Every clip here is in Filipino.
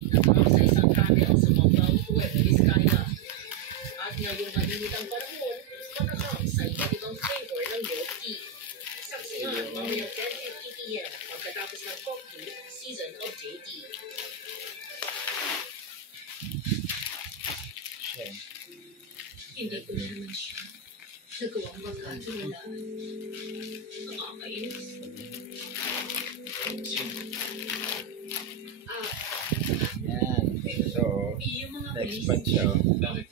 Napak sa isang tunnel sa Mambaw, Nueva Vizcaya. At ngayong mainit ang panahon, matakam sa iba't ibang flavor ng milk tea. Saksihan mamaya 10:50 p.m. pagkatapos ng Coffee Season of JT. Hindi ko na naman siya nagawang magkatiwalaan. Nakakainis. Yan. So, Yung mga next pulis, punch siya. Bakit?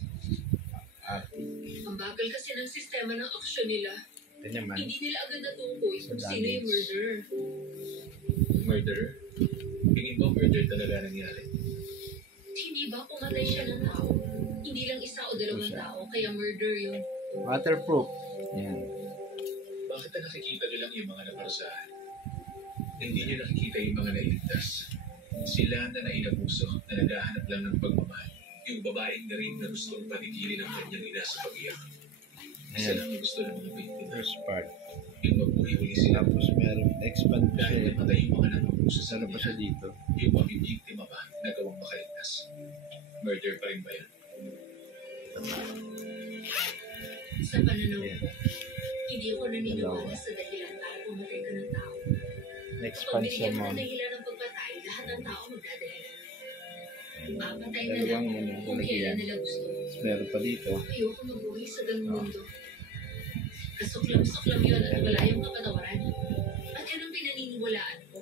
ang bagal kasi ng sistema ng aksyon nila. Ito naman. Hindi nila agad natukoy kung Sa sino yung damage. murderer. Murder? Tingin mo murder talaga nangyari? Hindi ba pumatay siya ng tao? Hindi lang isa o dalawang tao, kaya murder yun. Waterproof. Yan. Bakit na nakikita nyo lang yung mga naparusahan? Hindi nyo nakikita yung mga nailigtas. Sila na nainabuso na naghahanap lang ng pagmamahal. Yung babaeng na rin na gustong patigilin ang kanyang ina sa pag-iyak. Isa Ayan. lang ang gusto ng mga biktima. First part. Yung mabuhay uli sila. Tapos meron expand pa Dahil siya. namatay yung mga napabuso sa Sana pa siya kanila. dito. Yung mabibiktima pa na gawang makaligtas. Murder pa rin ba yan? Sa pananaw ko, hindi ako naniniwala sa dahilan para pumatay ka ng tao. Next Kapag punch siya, binigyan ka ma'am. ng dahilan ng pagpatay, lahat ng tao magdadahilan. Papatay na Dalawang lang muna. kung kailan Lalagyan. nila gusto. Tapos meron pa dito. Ayoko mabuhay sa ganung mundo. Kasuklam-suklam yun at wala yung kapatawaran. At yun ang pinaniniwalaan ko.